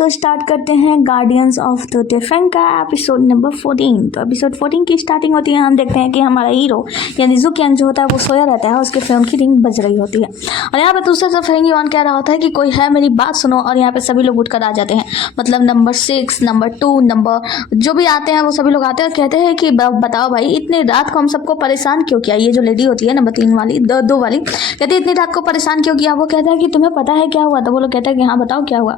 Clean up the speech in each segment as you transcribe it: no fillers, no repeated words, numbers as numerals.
तो स्टार्ट करते हैं गार्डियंस ऑफ द डिफरेंट का एपिसोड नंबर 14। तो एपिसोड 14 की स्टार्टिंग होती है, हम देखते हैं कि हमारा हीरो यानी जुकियन जो होता है वो सोया रहता है, उसके फ़ोन की रिंग बज रही होती है और यहाँ पे दूसरे तरफ हेंगी वान कह रहा होता है कि कोई है मेरी बात सुनो। और यहाँ पे सभी लोग उठकर आ जाते हैं, मतलब नंबर 6, नंबर 2, नंबर जो भी आते हैं वो सभी लोग आते हैं और कहते हैं कि बताओ भाई इतनी रात को हम सबको परेशान क्यों किया। ये जो लेडी होती है नंबर 3 वाली, दो वाली, कहती है इतनी रात को परेशान क्यों किया। वो कहता है कि तुम्हें पता है क्या हुआ। तो वो लोग कहता है कि हाँ बताओ क्या हुआ।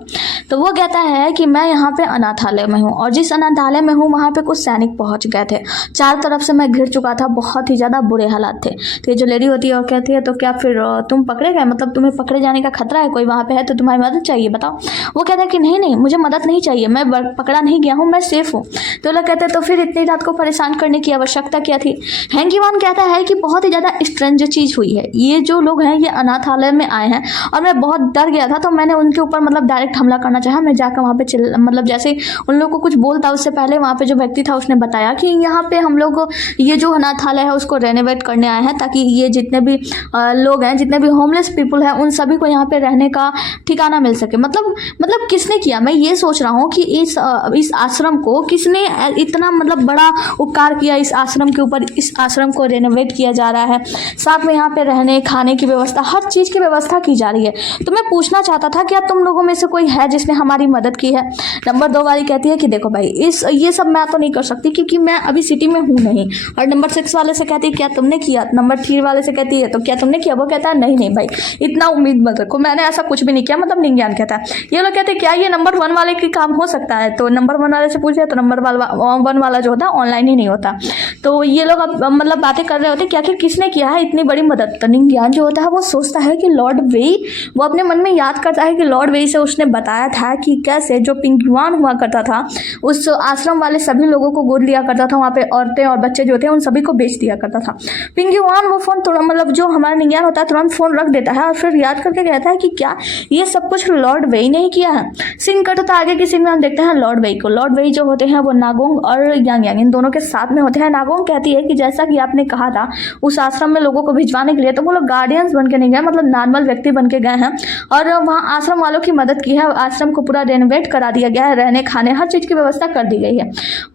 तो वो कहता है कि मैं यहाँ पे अनाथालय में हूँ और जिस अनाथालय में हूँ वहाँ पे कुछ सैनिक पहुँच गए थे, चार तरफ से मैं घिर चुका था, बहुत ही ज़्यादा बुरे हालात थे। तो ये जो लेडी होती है वो कहती है तो क्या फिर तुम पकड़े गए, मतलब तुम्हें पकड़े जाने का खतरा है, कोई वहाँ पे है तो तुम्हारी मदद चाहिए बताओ। वो कहता है कि नहीं नहीं मुझे मदद नहीं चाहिए, मैं पकड़ा नहीं गया हूँ, मैं सेफ हूँ। तो लोग कहते हैं तो फिर इतनी रात को परेशान करने की आवश्यकता क्या थी। हेंगी वान कहता है कि बहुत ही ज़्यादा स्ट्रेंज चीज़ हुई है, ये जो लोग हैं ये अनाथालय में आए हैं और मैं बहुत डर गया था तो मैंने उनके ऊपर मतलब डायरेक्ट हमला करना चाहा। मैं जाकर वहाँ पे मतलब जैसे उन लोगों को कुछ बोलता उससे पहले वहाँ पे जो व्यक्ति था उसने बताया कि यहाँ पे हम लोग ये जो अनाथालय है उसको रेनोवेट करने आए हैं ताकि ये जितने भी लोग हैं, जितने भी होमलेस पीपल हैं, उन सभी को यहाँ पे रहने का ठिकाना मिल सके। मतलब किसने किया, मैं ये सोच रहा हूँ कि इस आश्रम को किसने इतना मतलब बड़ा उपकार किया इस आश्रम के ऊपर। इस आश्रम को रेनोवेट किया जा रहा है, साथ में यहाँ पे रहने खाने की व्यवस्था, हर चीज़ की व्यवस्था की जा रही है। तो मैं पूछना चाहता था क्या तुम लोगों में से कोई है जिसने हमारी मदद की है। नंबर 2 वाली कहती है कि देखो भाई ये सब मैं तो नहीं कर सकती क्योंकि मैं अभी सिटी में हूँ नहीं। और नंबर 6 वाले से कहती है क्या तुमने किया। नंबर 3 वाले से कहती है तो क्या तुमने किया। वो कहता है नहीं नहीं भाई इतना उम्मीद मत रखो, मैंने ऐसा कुछ भी नहीं किया, मतलब निंज्ञान कहता है। ये लोग कहते हैं क्या ये नंबर 1 वाले की काम हो सकता है। तो नंबर 1 वाले से पूछे तो नंबर 1 वाला जो होता है ऑनलाइन ही नहीं होता। तो ये लोग अब मतलब बातें कर रहे होते क्या कि किसने किया है इतनी बड़ी मदद। तो निंज्ञान जो होता है वो सोचता है कि लॉर्ड वेई, वो अपने मन में याद करता है कि लॉर्ड वेई से उसने बताया था कि कैसे जो पिंगुआन हुआ करता था उस आश्रम वाले सभी लोगों को गोद लिया करता था, वहाँ पे औरतें और बच्चे जो थे उन सभी को बेच दिया करता था। पिंगुआन वो फोन मतलब जो हमारा निंज्ञान होता है तुरंत फोन रख देता है और फिर याद करके कहता है कि क्या ये सब कुछ लॉर्ड वेई ने ही किया है। सीन कट होता है आगे की सीन में, हम देखते हैं लॉर्ड वेई को। लॉर्ड वेई जो होते हैं वो नागोंग और यांग यांग इन दोनों के साथ में होते हैं। नागोंग कहती है कि जैसा कि आपने कहा था उस आश्रम में लोगों को भिजवाने के लिए, तो वो लोग गार्डियंस बन के नहीं गए, मतलब नॉर्मल व्यक्ति बन के गए हैं और वहाँ आश्रम वालों की मदद की है। आश्रम को पूरा रेनोवेट करा दिया गया है, रहने खाने हर चीज़ की व्यवस्था कर दी गई है।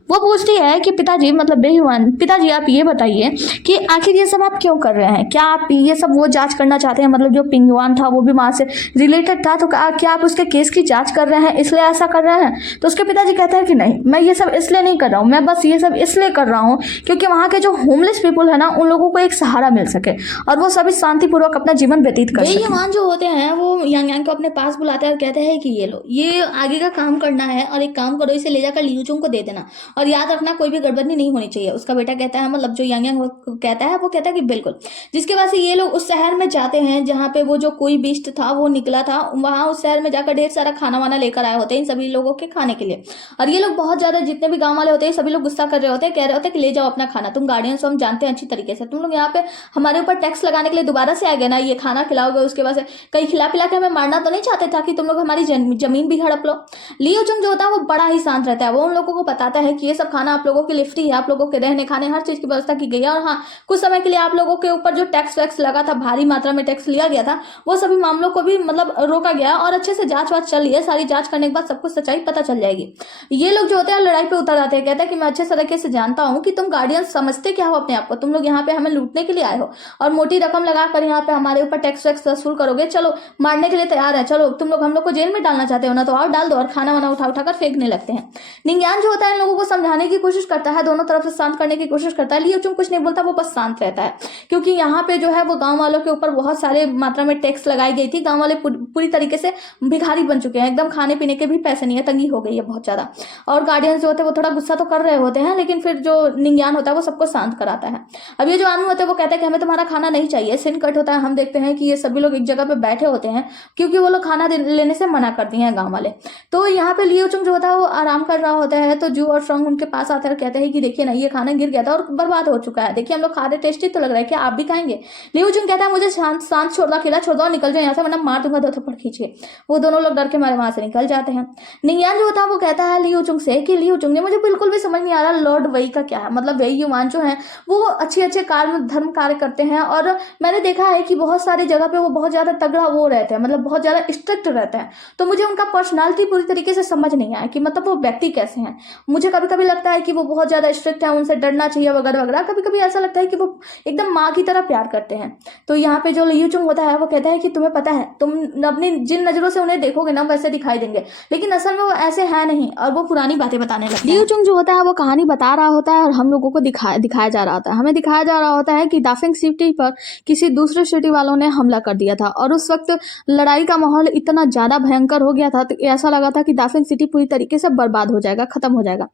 वो पूछती है कि पिताजी मतलब बेईमान पिताजी आप ये बताइए कि आखिर ये सब आप क्यों कर रहे हैं, क्या आप ये सब वो जांच करना चाहते हैं, मतलब जो पिंगुआन था वो भी वहाँ से रिलेटेड था तो क्या आप उसके केस की जांच कर रहे हैं इसलिए ऐसा कर रहे हैं। तो उसके पिताजी कहते हैं कि नहीं मैं ये सब इसलिए नहीं कर रहा हूँ, मैं बस ये सब इसलिए कर रहा हूँ क्योंकि वहाँ के जो होमलेस पीपल है ना उन लोगों को एक सहारा मिल सके और वो सभी शांतिपूर्वक अपना जीवन व्यतीत कर सके। बेईमान जो होते हैं वो यांग यांग को अपने पास बुलाते हैं और कहते हैं कि ये लो ये आगे का काम करना है और एक काम करो इसे ले जाकर लियूचुंग को दे देना और याद रखना कोई भी गड़बड़ी नहीं होनी चाहिए। उसका बेटा कहता है मतलब जो यांग यांग कहता है वो कहता है कि बिल्कुल। जिसके वजह से ये लोग उस शहर में जाते हैं जहाँ पे वो जो कोई बीस्ट था वो निकला था, वहाँ उस शहर में जाकर ढेर सारा खाना वाना लेकर आए होते हैं इन सभी लोगों के खाने के लिए। और ये लोग बहुत ज्यादा जितने भी गाँव वाले होते हैं सभी लोग गुस्सा कर रहे होते हैं, कह रहे होते हैं कि ले जाओ अपना खाना, तुम गार्डियंस हम जानते हैं अच्छी तरीके से, तुम लोग यहाँ पे हमारे ऊपर टैक्स लगाने के लिए दोबारा से आ गए ना, ये खाना खिलाओगे उसके बाद कहीं खिला पिला के हमें मारना तो नहीं चाहते ताकि तुम लोग हमारी जमीन भी हड़प लो। लियूचुंग जो होता है वो बड़ा ही शांत रहता है, वो उन लोगों को बताता है कि ये सब खाना आप लोगों की लिफ्ट ही है, आप लोगों के रहने खाने हर चीज की व्यवस्था की गई है और हाँ कुछ समय के लिए आप लोगों के ऊपर जो टैक्स वैक्स लगा था, भारी मात्रा में टैक्स लिया गया था, वो सभी मामलों को भी मतलब रोका गया और अच्छे से जांच वाच चल रही है। सारी जांच करने के बाद सब कुछ सच्चाई पता चल जाएगी। ये लोग जो होते हैं लड़ाई पे उतर आते हैं, कहते हैं कि मैं अच्छे तरीके से जानता हूँ कि तुम गार्डियंस समझते क्या हो अपने आप को, तुम लोग यहाँ पे हमें लूटने के लिए आए हो और मोटी रकम लगाकर यहाँ पे हमारे ऊपर टैक्स वैक्स वसूल करोगे, चलो मारने के लिए तैयार है, चलो तुम लोग हम लोग को जेल में डालना चाहते हो ना तो आओ डाल दो, और खाना वाना उठा उठाकर फेंकने लगते हैं। निंज्ञान जो होता है इन लोगों को समझाने की कोशिश करता है, दोनों तरफ से शांत करने की कोशिश करता है। लियूचुंग कुछ नहीं बोलता, वो बस शांत रहता है क्योंकि यहाँ पे जो है वो गांव वालों के ऊपर बहुत सारे मात्रा में टैक्स लगाई गई थी। गांव वाले पूरी तरीके से भिखारी बन चुके हैं, एकदम खाने पीने के भी पैसे नहीं है, तंगी हो गई है बहुत ज्यादा। और गार्डियंस जो होते हैं वो थोड़ा गुस्सा तो कर रहे होते हैं लेकिन फिर जो निंज्ञान होता है वो सबको शांत कराता है। अब ये जो आदमी होते हैं वो कहता है कि हमें तुम्हारा खाना नहीं चाहिए। सीन कट होता है, हम देखते हैं कि ये सभी लोग एक जगह पे बैठे होते हैं क्योंकि वो लोग खाना लेने से मना कर दिए हैं गाँव वाले। तो यहाँ पे लियूचुंग जो होता है वो आराम कर रहा होता है, तो जू और फ्रंग उनके पास आते हैं और कहते हैं कि देखिए ना ये खाना गिर गया था और बर्बाद हो चुका है, देखिए हम लोग खा रहे, टेस्टी तो लग रहा है, क्या आप भी खाएंगे? लियू जुंग कहता है मुझे शांत शांत छोड़ दो, खिला छोड़ दो, निकल जाओ यहाँ से वरना मार दूंगा 2 थप्पड़ खींचे। वो दोनों लोग डर के मारे वहां से निकल जाते हैं। निंगयान जो होता है वो कहता है लियू जुंग से कि लियू जुंग ने मुझे बिल्कुल भी समझ नहीं आ रहा लॉर्ड वेई का क्या है, मतलब वेई युवान जो है वो अच्छे अच्छे कार्य धर्म कार्य करते हैं और मैंने देखा है कि बहुत सारी जगह पे वो बहुत ज्यादा तगड़ा वो रहते हैं, मतलब बहुत ज्यादा स्ट्रिक्ट रहते हैं, तो मुझे उनका पर्सनालिटी पूरी तरीके से समझ नहीं आया कि मतलब वो व्यक्ति कैसे हैं। मुझे कभी कभी लगता है कि वो बहुत ज्यादा स्ट्रिक्ट है, उनसे डरना चाहिए वगैरह वगैरह, कभी कभी ऐसा लगता है कि वो एकदम माँ की तरह प्यार करते हैं। तो यहाँ पे जो लियू चुंग होता है वो कहता है कि तुम्हें पता है तुम अपनी जिन नजरों से उन्हें देखोगे ना वैसे दिखाई देंगे, लेकिन असल में वो ऐसे है नहीं, और वो पुरानी बातें बताने लगता है। लियू चुंग जो होता है वो कहानी बता रहा होता है और हम लोगों को दिखाया जा रहा होता है, हमें दिखाया जा रहा होता है कि दाफिंग सिटी पर किसी दूसरे सिटी वालों ने हमला कर दिया था और उस वक्त लड़ाई का माहौल इतना ज्यादा भयंकर हो गया था तो ऐसा लगा था कि दाफिंग सिटी पूरी तरीके से बर्बाद हो जाएगा, खत्म हो जाएगा।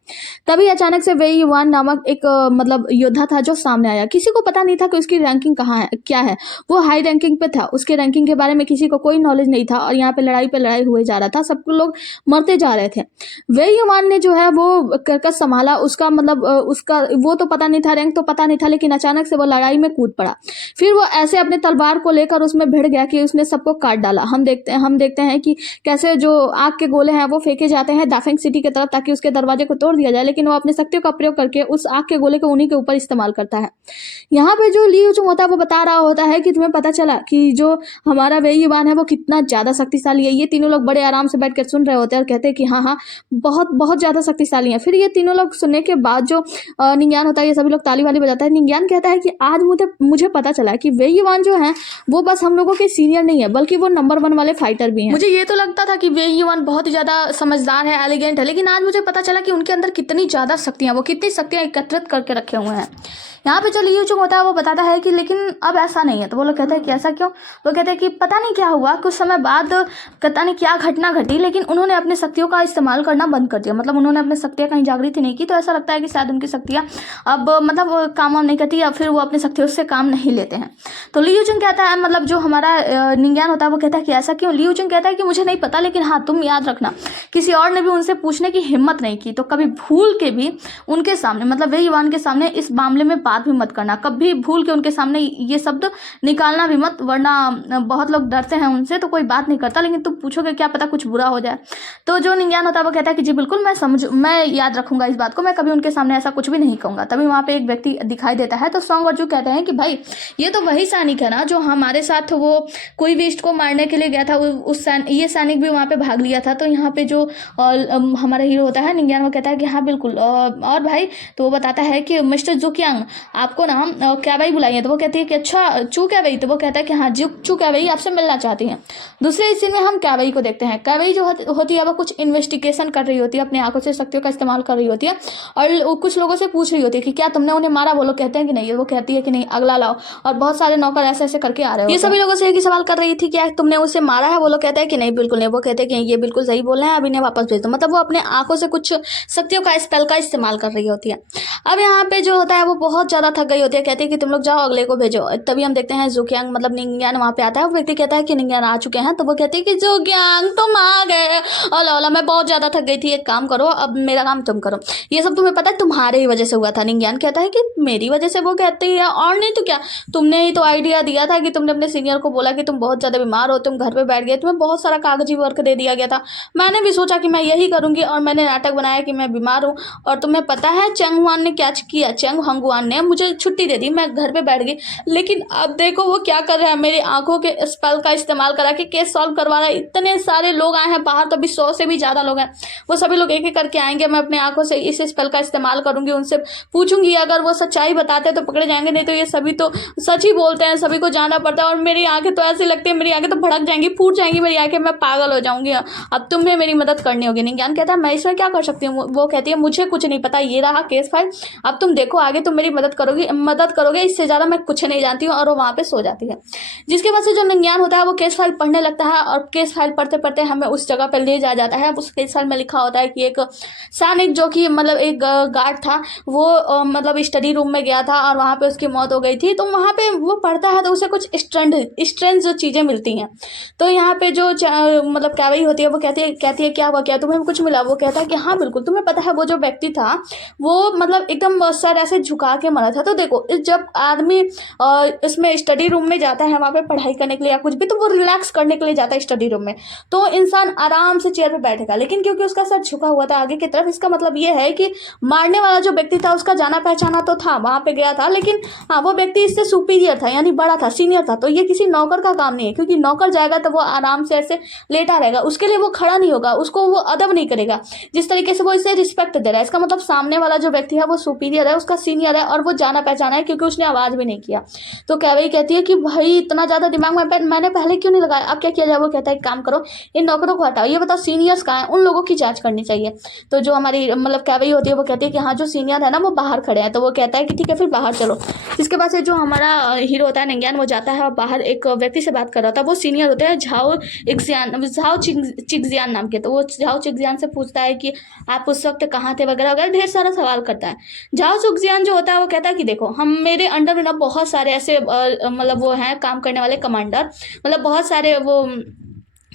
तभी अचानक से वेई युवान नामक एक मतलब योद्धा था जो सामने आया। किसी को पता नहीं था कि उसकी रैंकिंग कहाँ है, क्या है। वो हाई रैंकिंग पे था, उसके रैंकिंग के बारे में किसी को कोई नॉलेज नहीं था और यहाँ पे लड़ाई हुए जा रहा था, सब लोग मरते जा रहे थे। वेई युवान ने जो है वो कर्कश संभाला, उसका मतलब उसका वो तो पता नहीं था, रैंक तो पता नहीं था, लेकिन अचानक से वो लड़ाई में कूद पड़ा। फिर वो ऐसे अपने तलवार को लेकर उसमें भिड़ गया कि उसने सबको काट डाला। हम देखते हैं कि कैसे जो आग के गोले हैं वो फेंके जाते हैं दाफिंग सिटी की तरफ ताकि उसके दरवाजे को तोड़ दिया जाए, लेकिन वो अपनी शक्तियों का प्रयोग करके उस आग के गोले को उन्हीं के ऊपर इस्तेमाल करता है। यहाँ पे जो लियू चुंग होता है वो बता रहा होता है कि तुम्हें पता चला कि जो हमारा वेई युवान है वो कितना ज्यादा शक्तिशाली है। ये तीनों लोग बड़े आराम से बैठ कर सुन रहे होते हैं और कहते हैं कि हाँ हाँ बहुत बहुत ज्यादा शक्तिशाली है। फिर ये तीनों लोग सुनने के बाद जो निंगयान होता है ये सभी लोग ताली वाली बजाता है। निंगयान कहता है कि आज मुझे पता चला कि वेई युवान जो है वो बस हम लोगों के सीनियर नहीं है बल्कि वो नंबर 1 वाले फाइटर भी हैं। मुझे ये तो लगता था कि वेई युवान बहुत ही ज्यादा समझदार है, एलिगेंट है, लेकिन आज मुझे पता चला कि उनके अंदर कितनी ज्यादा शक्तियां, वो कितनी शक्तियां एकत्रित करके रखे हुए हैं। यहाँ पे जो लियू चुंग होता है वो बताता है कि लेकिन अब ऐसा नहीं है। तो वो लोग कहते हैं कि ऐसा क्यों? वो कहते हैं कि पता नहीं क्या हुआ, कुछ समय बाद पता नहीं क्या घटना घटी, लेकिन उन्होंने अपनी शक्तियों का इस्तेमाल करना बंद कर दिया, मतलब उन्होंने अपनी शक्तियां कहीं जागृत ही नहीं की। तो ऐसा लगता है कि शायद उनकी शक्तियां अब मतलब काम नहीं करती या फिर वो अपनी शक्तियों से काम नहीं लेते हैं। तो लियू चुंग कहता है, मतलब जो हमारा निंगयान होता है वो कहता है कि ऐसा क्यों? लियू चुंग कहता है कि मुझे नहीं पता, लेकिन हाँ तुम याद रखना किसी और ने भी उनसे पूछने की हिम्मत नहीं की तो कभी भूल के भी उनके सामने, मतलब वेई युवान के सामने इस मामले में बात भी मत करना, कभी भूल के उनके सामने ये शब्द निकालना भी मत, वरना बहुत लोग डरते हैं उनसे तो कोई बात नहीं करता, लेकिन तुम पूछोगे क्या पता कुछ बुरा हो जाए। तो जो निंगयान होता है वो कहता है कि जी बिल्कुल मैं याद रखूंगा इस बात को, मैं कभी उनके सामने ऐसा कुछ भी नहीं कहूंगा। तभी वहां पे एक व्यक्ति दिखाई देता है। तो सॉन्ग वजू कहते हैं कि भाई ये तो वही सैनिक है ना जो हमारे साथ वो कोई भी को मारने के लिए गया था, ये सैनिक भी वहां पे भाग लिया था। तो यहाँ पे जो हमारा हीरो होता है निंगयान वो कहता है कि हाँ बिल्कुल, और भाई तो वो बताता है कि मिस्टर जुकियांग आपको ना कैवाई बुलाई है। तो वो कहती है कि अच्छा चू कैवाई? तो वो कहता है कि हाँ चू कैवाई आपसे मिलना चाहती हैं। दूसरे सीन में हम कैवाई को देखते हैं। कैवाई जो होती है वो कुछ इन्वेस्टिगेशन कर रही होती है, अपनी आंखों से शक्तियों का इस्तेमाल कर रही होती है और कुछ लोगों से पूछ रही होती है कि क्या तुमने उन्हें मारा? वो लोग कहते हैं कि नहीं, वो कहती है कि नहीं अगला लाओ, और बहुत सारे नौकर ऐसे ऐसे करके आ रहे हैं। ये सभी लोगों से एक ही सवाल कर रही थी क्या तुमने उसे मारा है? वो लोग कहते हैं कि नहीं बिल्कुल नहीं। वो कहते हैं कि ये बिल्कुल सही बोल रहे हैं, अब इन्हें वापस भेज दो। मतलब वो अपने आंखों से कुछ शक्तियों का स्पेल का इस्तेमाल कर रही होती है। अब यहाँ पे जो होता है वो बहुत ज्यादा थक गई होती है, कहती है कि तुम लोग जाओ अगले को भेजो। तभी हम देखते हैं जुकियांग मतलब निंगयान वहां पे आता है। वो व्यक्ति कहता है कि निंगयान आ चुके हैं। तो वो कहती है कि जुकियांग तुम आ गए, ओला मैं बहुत ज्यादा थक गई थी, एक काम करो अब मेरा काम तुम करो, ये सब तुम्हें पता है तुम्हारे ही वजह से हुआ था। निंगयान कहता है कि मेरी वजह से? वो कहती है और नहीं तो क्या, तुमने ही तो आइडिया दिया था कि तुमने अपने सीनियर को बोला कि तुम बहुत ज्यादा बीमार हो, तुम घर पे बैठ गए, तुम्हें बहुत सारा कागजी वर्क दे दिया गया था। मैंने भी सोचा कि मैं यही करूंगी और मैंने नाटक बनाया कि मैं बीमार हूँ। और तुम्हें पता है चेंग हुआन ने क्या किया? चेंग हंगुआन ने मुझे छुट्टी दे दी, मैं घर पे बैठ गई, लेकिन अब देखो वो क्या कर रहा है, मेरी आंखों के स्पेल का इस्तेमाल करा के केस सॉल्व करवा रहा है। इतने सारे लोग आए हैं बाहर, तो अभी 100 से भी ज्यादा लोग हैं, वो सभी लोग एक एक करके आएंगे, मैं अपने आंखों से इस स्पेल का इस्तेमाल करूंगी, उनसे पूछूंगी, अगर वो सच्चाई बताते हैं तो पकड़े जाएंगे, नहीं तो ये सभी तो सच ही बोलते हैं, सभी को जाना पड़ता है। और मेरी आंखें तो ऐसी लगती है, मेरी आंखें तो भड़क जाएंगी, फूट जाएंगी मेरी आंखें, मैं पागल हो जाऊंगी, अब तुम्हें मेरी मदद करनी होगी। निंगयान कहता है मैं इसमें क्या कर सकती हूँ? वो कहती है मुझे कुछ नहीं पता, ये रहा केस फाइल, अब तुम देखो आगे तुम मेरी मदद करोगे, इससे ज्यादा मैं कुछ नहीं जानती हूँ। और वो वहां पे सो जाती है। जिसके बाद से जो निंगयान होता है वो केस फाइल पढ़ने लगता है और केस फाइल पढ़ते पढ़ते हमें उस जगह पर ले जाया जाता है। उस केस फाइल में लिखा होता है कि एक सैनिक जो कि मतलब एक गार्ड था, वो मतलब स्टडी रूम में गया था और वहां पे उसकी मौत हो गई थी। तो वहां पे वो पढ़ता है तो उसे कुछ स्ट्रेंज जो चीजें मिलती हैं। तो यहाँ पे जो मतलब कैवाई होती है वो कहती है क्या हुआ, क्या तुम्हें कुछ मिला? वो कहता है कि हाँ बिल्कुल, तुम्हें पता है वो जो व्यक्ति था वो मतलब एकदम सर ऐसे झुका के मरा था। तो देखो जब आदमी इसमें स्टडी रूम में जाता है, वहाँ पे पढ़ाई करने के लिए या कुछ भी, तो वो रिलैक्स करने के लिए जाता है स्टडी रूम में, तो इंसान आराम से चेयर पे बैठेगा। लेकिन क्योंकि उसका सर झुका हुआ था आगे की तरफ, इसका मतलब ये है कि मारने वाला जो व्यक्ति था उसका जाना पहचाना तो था, वहाँ पे गया था, लेकिन हाँ वो व्यक्ति इससे सुपीरियर था, यानी बड़ा था, सीनियर था। तो ये किसी नौकर का काम नहीं है, क्योंकि नौकर जाएगा तो वो आराम से ऐसे लेटा रहेगा, उसके लिए वो खड़ा नहीं होगा, उसको वो अदब नहीं करेगा। जिस तरीके से वो इसे रिस्पेक्ट दे रहा है, इसका मतलब सामने वाला जो व्यक्ति है वो सुपीरियर है, उसका सीनियर है, और वो जाना पहचाना है, क्योंकि उसने आवाज भी नहीं किया। तो कैवई कहती है कि भाई इतना ज्यादा दिमाग में मैंने पहले क्यों नहीं लगाया, अब क्या किया जाए। वो कहता है एक काम करो, इन नौकरों को हटाओ, ये बताओ सीनियर्स कहाँ हैं, उन लोगों की जांच करनी चाहिए। तो जो हमारी मतलब कैवई होती है वो कहती है कि हाँ जो सीनियर है ना वो बाहर खड़े हैं। तो वो कहता है कि ठीक है फिर बाहर चलो। इसके बाद से जो हमारा हीरो होता है निंग्यान, वो जाता है और बाहर एक व्यक्ति से बात कर रहा था। वो सीनियर होते हैं झाओ चिगजियान नाम के। तो वो झाओ चिगजियान से पूछता है कि आप उस वक्त कहाँ थे वगैरह वगैरह, ढेर सारा सवाल करता है। झाओ चिगजियान जो होता है वो कहता है कि देखो हम मेरे अंडर में ना बहुत सारे ऐसे मतलब वो हैं काम करने वाले कमांडर, मतलब बहुत सारे वो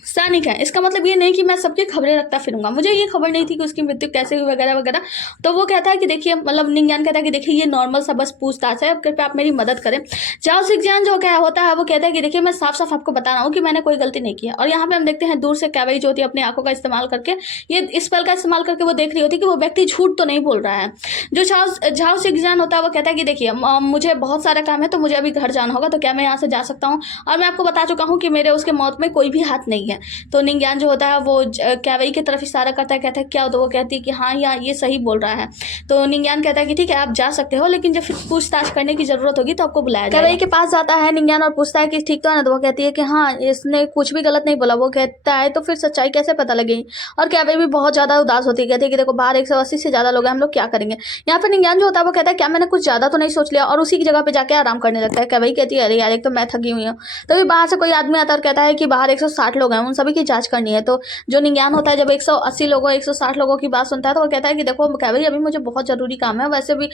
सैनिक है। इसका मतलब ये नहीं कि मैं सबकी खबरें रखता फिरूंगा, मुझे ये खबर नहीं थी कि उसकी मृत्यु कैसे हुई वगैरह वगैरह। तो वो कहता है कि देखिए मतलब निंग्यान कहता है कि देखिए ये नॉर्मल सा बस पूछताछ है, कृपया आप मेरी मदद करें। झाओ चिगजियान जो क्या होता है वो कहता है कि देखिए मैं साफ साफ आपको बता रहा हूँ कि मैंने कोई गलती नहीं की। और यहाँ पे हम देखते हैं दूर से कैवई जो होती है अपनी आंखों का इस्तेमाल करके, ये इस पल का इस्तेमाल करके वो देख रही होती है कि वो व्यक्ति झूठ तो नहीं बोल रहा है। जो झाओ चिगजियान होता है वो कहता है कि देखिए मुझे बहुत सारा काम है, तो मुझे अभी घर जाना होगा, तो क्या मैं यहाँ से जा सकता हूँ, और मैं आपको बता चुका हूँ कि मेरे उसके मौत में कोई भी हाथ नहीं है। तो निंग्यान जो होता है वो कैवई की तरफ इशारा करता है, कहता है क्या। तो वो कहती है कि हाँ ये सही बोल रहा है। तो निंग्यान कहता है कि ठीक है आप जा सकते हो, लेकिन जब फिर पूछताछ करने की जरूरत होगी तो आपको बुलाया जाएगा। कैवई के पास जाता है निंग्यान और पूछता है कि ठीक तो है ना। तो वो कहती है कि हाँ इसने कुछ भी गलत नहीं बोला। वो कहता है तो फिर सच्चाई कैसे पता लगेगी। और कैवई भी बहुत ज्यादा उदास होती है, कहती है कि देखो बाहर 180 से ज्यादा लोग हैं, हम लोग क्या करेंगे। यहाँ पर निंग्यान जो होता है वो कहता है क्या मैंने कुछ ज्यादा तो नहीं सोच लिया, और उसी की जगह पे जाके आराम करने लगता है। कैवई कहती है अरे यार एक तो मैं थकी हुई हूँ। तभी बाहर से कोई आदमी आता है और कहता है कि बाहर 160 लोग हैं, उन सभी की जांच करनी है। तो जो निंग्यान होता है जब 180 लोगों 160 लोगों की बात सुनता है तो वो कहता है कि देखो कैवई अभी मुझे बहुत जरूरी काम है, वैसे भी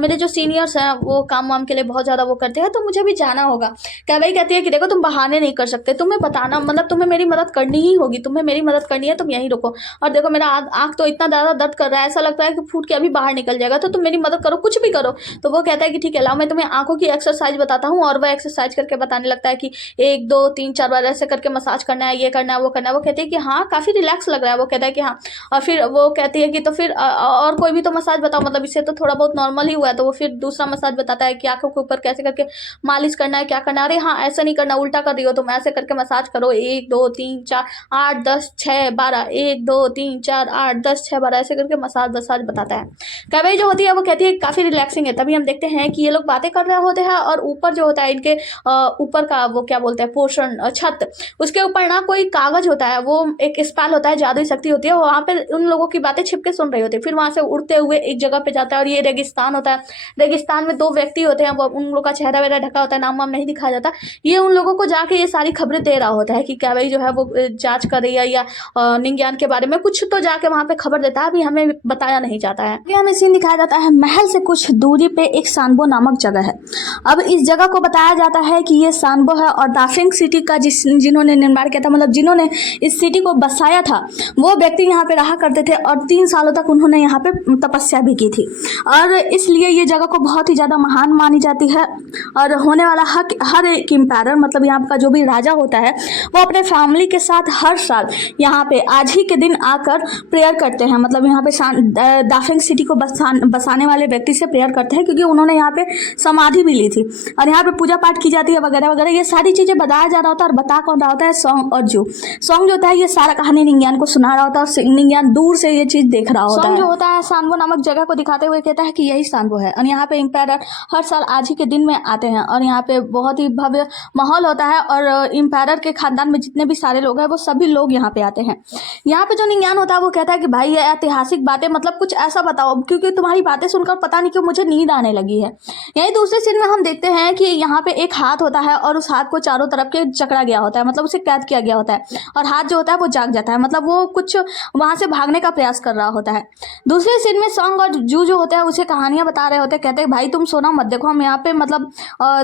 मेरे जो सीनियर्स हैं वो काम वाम के लिए बहुत ज्यादा वो करते हैं, तो मुझे भी जाना होगा। कैवई कहती है कि देखो तुम बहाने नहीं कर सकते, तुम्हें बताना मतलब तुम्हें मेरी मदद करनी ही होगी, तुम्हें मेरी मदद करनी है, तुम यहीं रुको। और देखो मेरा आंख तो इतना ज्यादा दर्द कर रहा है, ऐसा लगता है कि फूट के अभी बाहर निकल जाएगा, तो तुम मेरी मदद करो, कुछ भी करो। तो वो कहता है कि ठीक है लाओ मैं तुम्हें आंखों की एक्सरसाइज बताता हूँ। और वह एक्सरसाइज करके बताने लगता है कि 1 2 3 4 बार ऐसे करके मसाज करना है, ये करना है वो करना है। वो कहती है कि हाँ काफी रिलैक्स लग रहा है। वो कहता है कि हाँ। और फिर वो कहती है कि तो फिर और कोई भी तो मसाज बताओ, मतलब इससे तो थोड़ा बहुत नॉर्मल ही हुआ है। तो वो फिर दूसरा मसाज बताता है कि आंखों के ऊपर कैसे करके मालिश करना है, क्या करना है। अरे हाँ ऐसा नहीं करना, उल्टा कर रही हो तुम, ऐसे करके मसाज करो, 1 2 3 4 8 10 6 12 1 2 3 4 8 10 6 12 ऐसे करके मसाज बताता है। कैवई जो होती है वो कहती है काफी रिलैक्सिंग है। तभी हम देखते हैं कि ये लोग बातें कर रहे होते हैं, और ऊपर जो होता है इनके ऊपर का वो क्या बोलते हैं पोर्शन छत, उसके ऊपर ना कोई कागज होता है, वो एक स्पेल होता है, जादुई शक्ति होती है, वहां पे उन लोगों की बातें छिप के सुन रही होती है। फिर वहां से उड़ते हुए एक जगह पे जाता है, और ये रेगिस्तान होता है। रेगिस्तान में 2 व्यक्ति होते हैं, वो उन लोगों का चेहरा वेहरा ढका होता है, नाम वाम नहीं दिखाया जाता। ये उन लोगों को जाके ये सारी खबरें दे रहा होता है कि कैवई जो है वो जांच कर रही है या निंग्यान के बारे में कुछ तो जाके वहां पे खबर देता है, अभी हमें बताया नहीं जाता है। हमें सीन दिखाया जाता है महल से कुछ दूरी पे एक सांबो नामक जगह है। अब इस जगह को बताया जाता है कि ये सांबो है, और दाफिंग सिटी का जिन्होंने निर्माण किया था, मतलब जिन्होंने इस सिटी को बसाया था, वो व्यक्ति यहाँ पे रहा करते थे, और 3 सालों तक उन्होंने यहाँ पे तपस्या भी की थी। और इसलिए ये जगह को बहुत ही ज़्यादा महान मानी जाती है। और होने वाला हर एक एम्पायर, मतलब यहाँ का जो भी राजा होता है, वो अपने फैमिली के साथ हर साल यहाँ पे आज ही के दिन आकर प्रेयर करते हैं। मतलब यहाँ पे दाफिंग सिटी को बसाने वाले व्यक्ति से प्रेयर करते हैं, क्योंकि उन्होंने यहाँ पे समाधि भी ली थी, और यहाँ पे पूजा पाठ की जाती है वगैरह वगैरह। ये सारी चीज़ें बताया जा रहा होता है, और बता कौन रहा होता है, सॉन्ग और जू। सॉन्ग जो होता है ये सारा कहानी निंग्यान को सुना रहा होता है, और निंग्यान दूर से ये चीज़ देख रहा होता है। सॉन्ग जो होता है सांबो नामक जगह को दिखाते हुए कहता है कि यही सांबो है, और यहाँ पे एम्पायर हर साल आज ही के दिन में आते हैं, और यहाँ पे बहुत ही भव्य माहौल होता है। और एम्पायर के खानदान में जितने भी सारे लोग हैं वो सभी लोग यहाँ पे आते हैं। यहाँ पे जो निंग्यान होता है वो कहता है कि भाई ये ऐतिहासिक बातें, मतलब कुछ ऐसा बताओ, क्योंकि तुम्हारी बातें सुनकर पता नहीं क्यों मुझे नींद आने लगी है। यही दूसरे सीन में हम देखते हैं कि यहाँ पे एक हाथ होता है, और उस हाथ को चारों तरफ के जकड़ा गया होता है, मतलब उसे कैद किया गया होता है, और हाथ जो होता है वो जाग जाता है, मतलब वो कुछ वहां से भागने का प्रयास कर रहा होता है। दूसरे सीन में सॉन्ग स्वांग और जू जो होता है उसे कहानियां बता रहे होते हैं। कहते हैं भाई तुम सोना मत, देखो हम यहाँ पे मतलब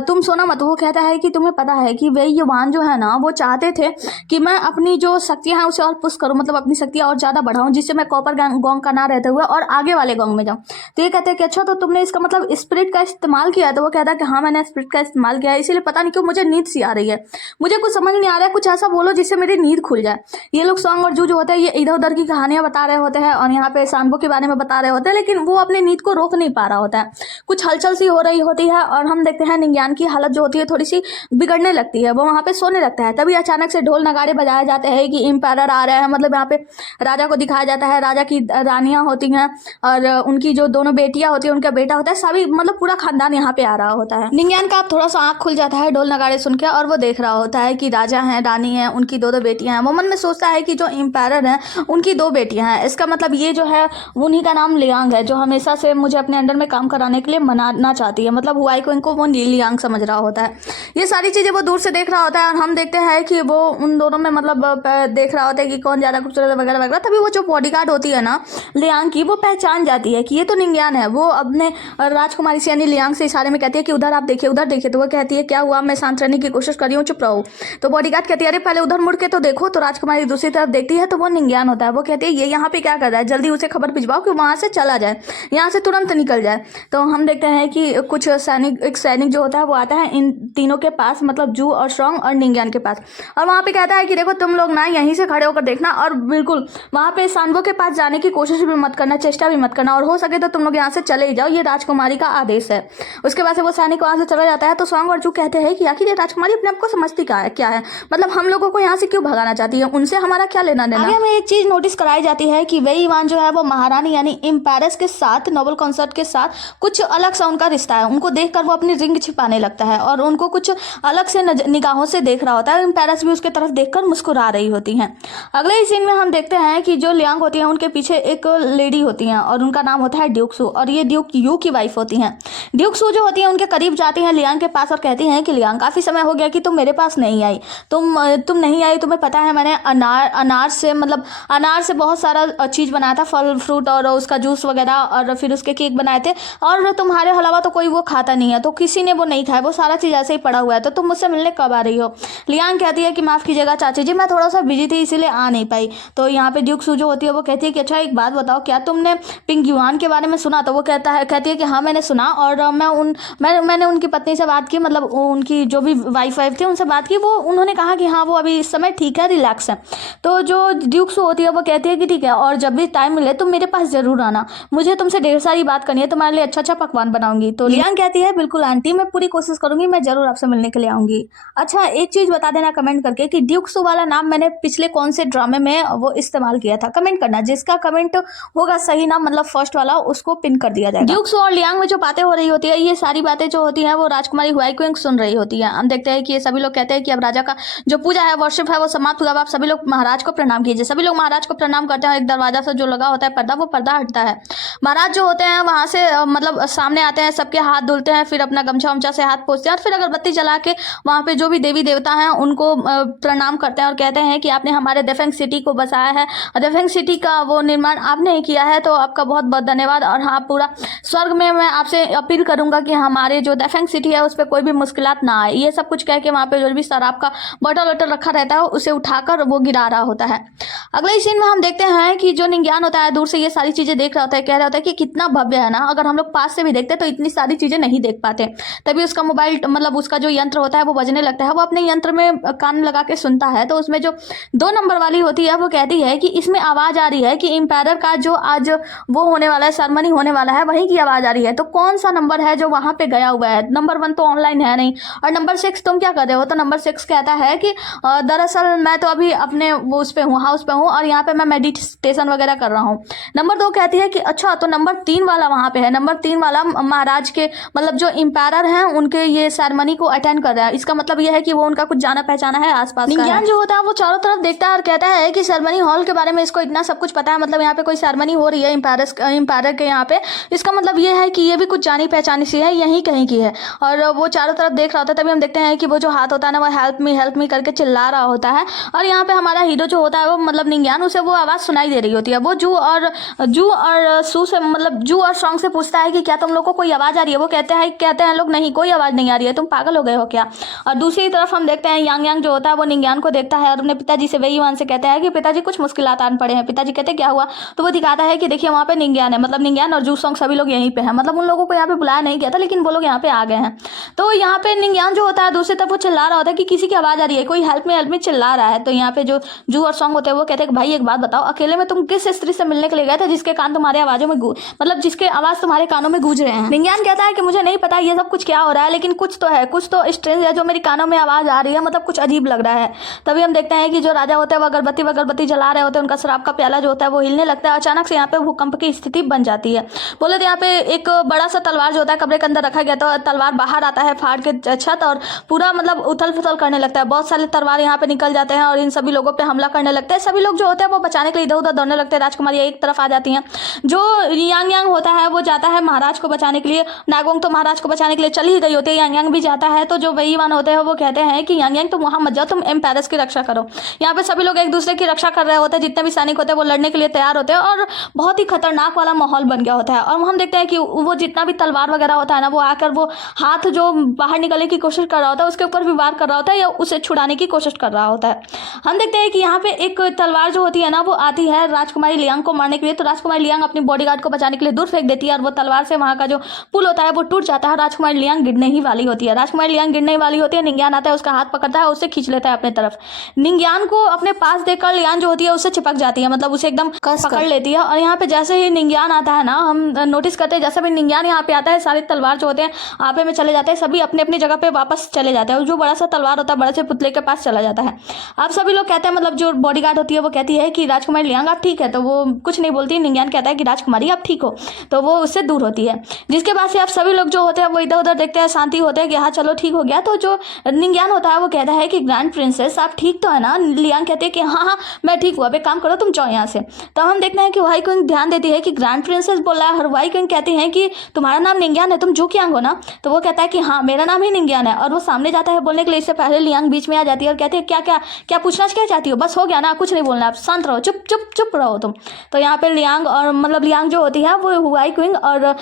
तुम सोना मत। वो कहता है कि तुम्हें पता है कि वे युवान जो है ना वो चाहते थे कि मैं अपनी जो शक्तियां हैं उसे और पुश करूं, मतलब अपनी शक्तियां और ज़्यादा बढ़ाऊं, जिससे मैं कॉपर गॉन्ग का ना रहते हुए और आगे वाले गॉन्ग में जाऊं। तो ये कहते हैं कि अच्छा तो तुमने इसका मतलब स्पिरिट का इस्तेमाल किया है? तो वो कहता है कि हाँ मैंने स्पिरिट का इस्तेमाल किया है, इसीलिए पता नहीं क्यों मुझे नींद सी आ रही है, मुझे कुछ समझ नहीं आ रहा है, कुछ ऐसा बोलो जिससे मेरी नींद खुल जाए। ये लोग स्वांग और जू जो होते हैं ये इधर उधर की कहानियां बता रहे होते हैं और यहाँ पे सांबो के बारे में बता रहे होते हैं, लेकिन वो अपनी नींद को रोक नहीं पा रहा होता है। कुछ हलचल सी हो रही होती है और हम देखते हैं निंग्यान की हालत जो होती है थोड़ी सी बिगड़ने लगती है, वो वहाँ पे सोने लगता है। तभी अचानक से ढोल नगाड़े बजाए जाते हैं कि एम्पायर आ रहे हैं, मतलब यहाँ पे राजा को दिखाया जाता है, राजा की रानियां होती हैं और उनकी जो दोनों बेटियां होती हैं, उनका बेटा होता है, सभी मतलब पूरा खानदान यहाँ पे आ रहा होता है। निंग्यान का थोड़ा सा आँख खुल जाता है ढोल नगाड़े सुन के और वो देख रहा होता है कि राजा हैं, रानी है, उनकी दो बेटियां हैं। वो मन में सोचता है कि जो एम्पायर है उनकी 2 बेटियां हैं, इसका मतलब ये जो है उन्हीं का नाम लियांग है, जो हमेशा से मुझे अपने अंडर में काम कराने के लिए मनाना चाहती है, मतलब हुआई को इनको वो लियांग समझ रहा होता है। ये सारी चीज़ें वो दूर से देख रहा होता है और हम देखते हैं कि वो उन दोनों में मतलब देख रहा होता है कि कौन ज़्यादा खूबसूरत वगैरह वगैरह। तभी वो जो बॉडीगार्ड होती है ना लियांग की, वो पहचान जाती है कि ये तो निंग्यान है। वो अपने राजकुमारी से यानी लियांग से इशारे में कहती है कि उधर आप देखिए, उधर देखिए। तो वो कहती है क्या हुआ, मैं शांत रहने की कोशिश कर रही हूँ, चुप रहो। तो बॉडीगार्ड कहती है अरे पहले उधर मुड़ के तो देखो। तो राजकुमारी दूसरी तरफ देखती है तो वो निंग्यान होता है। वो कहती है ये यहाँ पे क्या कर रहा है, जल्दी उसे खबर भिजवाओ कि वहाँ से चला जाए, यहाँ से तुरंत निकल जाए। तो हम देखते हैं कि कुछ एक सैनिक जो होता है वो आता है इन तीनों के पास, मतलब जू और स्वांग और निंग्यान के पास, और वहाँ पे कहता है कि देखो तुम लोग ना यहीं से खड़े होकर देखना और बिल्कुल वहाँ पे सांबो के पास जाने की कोशिश भी मत करना, चेष्टा भी मत करना, और हो सके तो तुम लोग यहाँ से चले ही जाओ, ये राजकुमारी का आदेश है। उसके बाद से वो सैनिक वहाँ से चला जाता है। तो स्वांग और जू कहते हैं कि आखिर ये राजकुमारी अपने आप को समझती क्या है, मतलब हम लोगों को यहाँ से क्यों भगाना चाहती है, उनसे हमारा क्या लेना देना। आगे हमें एक चीज नोटिस कराई जाती है कि वही युवान जो है वो महारानी यानी एम्पायरस के साथ, नोबल कंसर्ट के साथ कुछ अलग सा उनका रिश्ता है। उनको देखकर वो अपनी रिंग छिपाने लगता है और उनको कुछ अलग से निगाहों से देख रहा होता है। एम्पायरस भी उसके तरफ देखकर मुस्कुरा रही होती हैं। अगले ही सीन में हम देखते हैं कि जो लियांग होती है उनके पीछे एक लेडी होती हैं और उनका नाम होता है ड्यूक सू, और ये ड्यूक यू की वाइफ होती हैं। ड्यूक सू जो होती है उनके करीब जाती हैं लियांग के पास और कहती हैं कि लियांग काफी समय हो गया कि तुम मेरे पास नहीं आई, तुम नहीं आई, तुम्हें पता है मैंने अनार से बहुत सारा चीज़ बनाया था, फल फ्रूट और उसका जूस वगैरह, और फिर उसके केक बनाए थे, और तुम्हारे अलावा तो कोई वो खाता नहीं है, तो किसी ने वो नहीं खाया, वो सारा चीज़ ऐसे ही पड़ा हुआ है, तो तुम मुझसे मिलने कब आ रही हो। लियांग कहती है कि माफ़ कीजिएगा चाची जी, मैं थोड़ा सा बिजी थी इसीलिए आ नहीं पाई। तो यहाँ पे ड्यूक सू जो होती है वो कहती है कि अच्छा एक बात बताओ, क्या तुमने पिंग युआन के बारे में सुना। तो वो कहती है कि हाँ मैंने सुना, और मैंने उनकी पत्नी से बात की, मतलब उनकी जो भी वाइफ थी उनसे बात की, वो उन्होंने कहा कि हाँ वो अभी इस समय ठीक है, रिलैक्स है। तो जो ड्यूक सू होती है वो कहती है कि ठीक है, और जब भी टाइम मिले तुम मेरे पास जरूर आना, मुझे तुमसे ढेर सारी बात करनी है, तुम्हारे लिए अच्छा अच्छा पकवान बनाऊंगी। तो लियांग कहती है बिल्कुल आंटी, मैं पूरी कोशिश करूंगी, मैं जरूर आपसे मिलने के लिए आऊंगी। अच्छा एक चीज बता देना कमेंट करके कि ड्यूक सू वाला नाम मैंने पिछले कौन से ड्रामे में वो इस्तेमाल किया था, कमेंट करना। जिसका कमेंट होगा सही नाम, मतलब फर्स्ट वाला, उसको पिन कर दिया जाएगा। ड्यूक सू और लियांग में जो बातें हो रही होती है, ये सारी बातें जो होती है वो राजकुमारी हुआई क्विंग सुन रही होती है। हम देखते हैं कि ये सभी लोग कहते हैं कि अब राजा का जो पूजा है, वर्शिप है, वो समाप्त हुआ। आप सभी लोग महाराज को प्रणाम कीजिए। सभी लोग महाराज को प्रणाम करते हैं। एक दरवाजा से जो लगा होता है पर्दा, वो पर्दा हटता है। महाराज जो होते हैं वहां से मतलब सामने आते हैं, सबके हाथ धुलते हैं, फिर अपना गमछा उमछा से हाथ पोंछते हैं और फिर अगरबत्ती जला के वहां पे जो भी देवी देवता हैं उनको प्रणाम करते हैं और कहते हैं कि आपने हमारे डेफेंग सिटी को बसाया है, डेफेंग सिटी का वो निर्माण आपने ही किया है, तो आपका बहुत बहुत धन्यवाद। और हाँ, पूरा स्वर्ग में मैं आपसे अपील करूंगा कि हमारे जो डेफेंग सिटी है उस पर कोई भी मुश्किलात ना आए। ये सब कुछ कह के वहाँ पे जो भी शराब का बॉटल वॉटल रखा रहता है उसे उठाकर वो गिरा रहा होता है। अगले सीन में हम देखते हैं कि जो निंग्यान होता है दूर से ये सारी चीजें देख रहा होता है, कह रहा होता है कि कितना भव्य है ना, अगर हम लोग पास से भी देखते तो इतनी सारी चीजें नहीं देख पाते। तभी उसका मोबाइल मतलब उसका जो यंत्र होता है वो बजने लगता है। वो अपने यंत्र में कान लगा के सुनता है, तो उसमें जो 2 नंबर वाली होती है वो कहती है कि इसमें आवाज आ रही है कि एम्पायर का जो आज वो होने वाला है, सेरेमनी होने वाला है, वहीं की आवाज आ रही है। तो कौन सा नंबर है जो वहां पे गया हुआ है? नंबर 1 तो ऑनलाइन है नहीं, और नंबर 6 तुम क्या कर रहे हो? तो नंबर 6 कहता है कि दरअसल मैं तो अभी अपने वो उस पे हूँ, हाउस पे हूँ, और यहाँ पे मैं मेडिटेशन वगैरह कर रहा हूँ। नंबर 2 कहती है कि अच्छा तो नंबर 3 वाला वहाँ पे है, नंबर 3 वाला महाराज के मतलब जो एम्पायर हैं उनके ये सेरेमनी को अटेंड कर रहा है। इसका मतलब ये है कि वो उनका कुछ जाना पहचाना है आसपास। निंग्यान जो होता है वो चारों तरफ देखता है और कहता है कि सेरेमनी हॉल के बारे में इसको इतना सब कुछ पता है, मतलब यहाँ पे कोई सेरेमनी हो रही है एम्पायर के यहाँ पे, इसका मतलब ये है कि ये भी कुछ जानी पहचानी सी है, यहीं कहीं की है। और वो चारों तरफ देख रहा होता है। तभी हम देखते हैं कि वो जो हाथ होता है ना वो हेल्प मी करके चिल्ला रहा होता है, और यहाँ पे हमारा हीरो जो होता है वो मतलब निंग्यान, उसे वो आवाज़ सुनाई दे रही होती है। वो जू और सू से मतलब जू और सॉन्ग से पूछता है कि क्या तुम लोग को कोई आवाज़ आ रही है। वो कहते हैं लोग नहीं, कोई आवाज़ नहीं आ रही है, तुम पागल हो गए हो क्या। और दूसरी तरफ हम देखते हैं यांग यांग जो होता है वो निंग्यान को देखता है और अपने पिताजी से वेईवान से कहता है कि पिताजी कुछ मुश्किलात आन पड़े हैं। पिताजी कहते हैं क्या हुआ, तो वो दिखाता है कि देखिए वहाँ पे निंग्यान है, मतलब निंग्यान और जू सॉन्ग सभी लोग यहीं पे हैं, मतलब उन लोगों को यहाँ पे बुलाया नहीं गया था लेकिन वो लोग यहाँ पे आ गए हैं। तो यहाँ पे निंग्यान जो होता है दूसरी तरफ वो चिल्ला रहा होता है कि किसी की आवाज़ आ रही है, कोई हेल्प में चिल्ला रहा है। तो यहाँ पे जो जू और सॉन्ग होते हैं वो कहते हैं कि भाई एक बात बताओ, अकेले में तुम किस स्त्री से मिलने के लिए गए थे जिसके कान तुम्हारे आवाज़ों में मतलब जिसके आवाज़ तुम्हारे कानों में गूंज रहे हैं। निंग्यान कहता है कि मुझे नहीं पता ये सब कुछ क्या हो रहा है, लेकिन कुछ तो है, कुछ तो स्ट्रेंज है जो मेरी कानों में आवाज़ आ रही है, मतलब कुछ अजीब लग रहा है। तभी हम देखते हैं कि जो राजा होते हैं वो अगरबत्ती जला रहे होते हैं, उनका शराब का प्याला जो होता है वो हिलने लगता है। अचानक से यहाँ पे भूकंप की स्थिति बन जाती है। बोले तो यहाँ पे एक बड़ा सा तलवार जो होता है कमरे के अंदर रखा गया, तो तलवार बाहर आता है फाड़ के छत और पूरा मतलब उथल पुथल करने लगता है। बहुत सारे तलवार यहाँ पे निकल जाते हैं और इन सभी लोगों पे हमला करने लगते हैं। सभी लोग जो होते हैं वो बचाने के लिए इधर उधर दौड़ने लगते हैं। राजकुमारी एक तरफ आ जाती हैं। जो यांग यांग होता है वो जाता है महाराज को बचाने के लिए, नागोंग तो महाराज को बचाने के लिए चली ही गई होती है, यांग यांग भी जाता है। तो जो वेईवान होते हैं वो कहते हैं कि यांग यांग तुम वहां मत जाओ, तुम एम्पायरस की रक्षा करो। यहाँ पे सभी लोग एक दूसरे की रक्षा कर रहे होते हैं, जितने भी सैनिक होते हैं वो लड़ने के लिए तैयार होते हैं और बहुत ही खतरनाक वाला माहौल बन गया होता है। और हम देखते हैं कि वो जितना भी तलवार वगैरह होता है ना, वो आकर वो हाथ जो बाहर निकलने की कोशिश कर रहा होता है उसके ऊपर भी वार कर रहा होता है या उसे छुड़ाने की कोशिश कर रहा होता है। हम देखते हैं कि यहाँ पे एक तलवार जो होती है ना वो आती है राजकुमारी लियांग को मारने के लिए। तो राजकुमारी लियांग अपनी बॉडीगार्ड को बचाने के लिए दूर फेंक देती है और वो तलवार से वहाँ का जो पुल होता है वो टूट जाता है। राजकुमारी लियांग गिरने ही वाली होती है। राजकुमारी लियांग गिरने ही वाली होती है। निंग्यान आता है, उसका हाथ पकड़ता है, उससे खींच लेता है अपने तरफ। निंग्यान को अपने पास देखकर लियान जो होती है उससे चिपक जाती है, मतलब उसे एकदम पकड़ लेती है। और यहाँ पे जैसे ही निंग्यान आता है ना, हम नोटिस करते हैं जैसे भी निंग्यान यहाँ पे आता है सारे तलवार जो होते हैं आपे में चले जाते हैं, सभी अपने अपनी जगह पे वापस चले जाते हैं और जो बड़ा सा तलवार होता है बड़े से पुतले के पास चला जाता है। अब सभी लोग कहते हैं, मतलब जो बॉडीगार्ड होती है वो कहती है कि राजकुमारी लियांग आप ठीक है, तो वो कुछ नहीं बोलती। निंग्यान कहता है कि राजकुमारी आप ठीक हो, तो वो उससे दूर होती है। जिसके बाद से आप सभी लोग जो होते हैं वो इधर उधर देखते हैं, शांति होते हैं कि हाँ चलो ठीक हो गया। तो जो निंग्यान होता है वो कहता है कि ग्रैंड प्रिंसेस आप ठीक तो है ना। लियांग कहती है कि हाँ हाँ मैं ठीक हूँ, अब एक काम करो तुम जाओ यहाँ से। तो हम देखते हैं कि वाई क्विंग ध्यान देती है कि ग्रैंड प्रिंसेस बोल रहा है और वाई क्विंग कहती है कि तुम्हारा नाम निंग्यान है, तुम जो कियांग हो ना। तो वो कहता है कि हाँ मेरा नाम ही निंग्यान है और वो सामने जाता है बोलने के लिए। इससे पहले लियांग बीच में आ जाती है और कहती है क्या क्या क्या पूछना क्या चाहती हो, बस हो गया ना, कुछ नहीं बोलना, आप शांत रहो, चुप चुप चुप रहो तुम। तो यहाँ पे लियांग और मतलब लियांग जो होती है वो वाई क्विंग और